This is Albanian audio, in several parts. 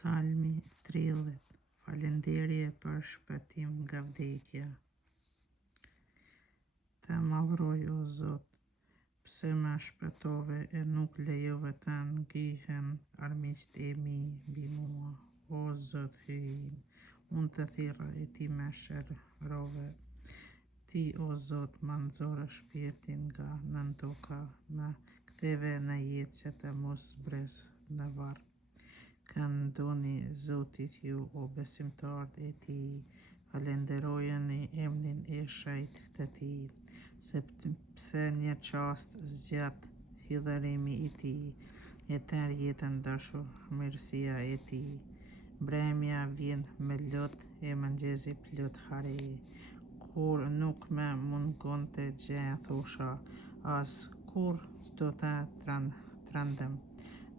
Psalmi 30. Falënderje për shpëtim nga vdekja. Të madhroj o Zot, pse më shpëtove e nuk lejove të ngjihen armiqtë e mi mbi mua. O Zot hyjim, unë të thirra e ti më shërove. Ti o Zot më nxorë shpirtin nga nën toka, më ktheve në jetë që të mos zbres në varr. Këndoni Zotit ju o besimtarët e ti, falenderojeni emrin e shenjtë të ti, sepse një çast zgjat hidhërimi i ti, e tërë jetën dashur mirësia e ti. Mbrëmja vjen me lot e mëngjesi plot hare, kur nuk më mungonte gjë thosha, as kur s'do të trëndem.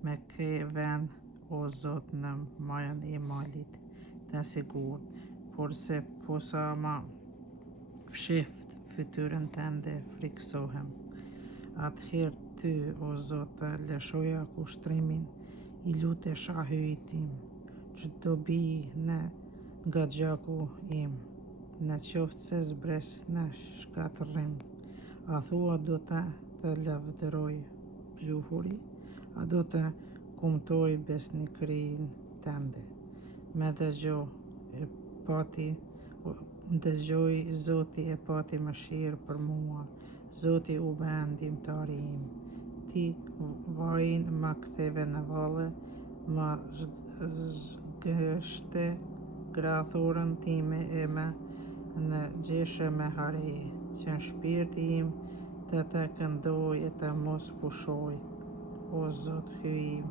Me ke vend o Zot në majën e malit të sigurt, por se posa ma fshift fytyrën tënde friksohem. Atëherë ty o Zot të lëshoja kushtrimin, i lutesha hyjit tim, çdo bij në nga gjaku im, në qoftë se zbres në shkatërrim. A thua do të lavdëroj pluhuri, a do të kumtoj besnikërinë tënde. Më dëgjoi Zoti e pati mëshirë për mua. Zoti u bë ndihmëtari im. Ti vajin më ktheve në valle, më zgështe grathurën time e më ngjeshe me hare, që shpirti im të këndoj e të mos pushoj. O Zot hyjim,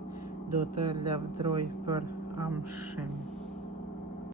do të lavdëroj për amshin.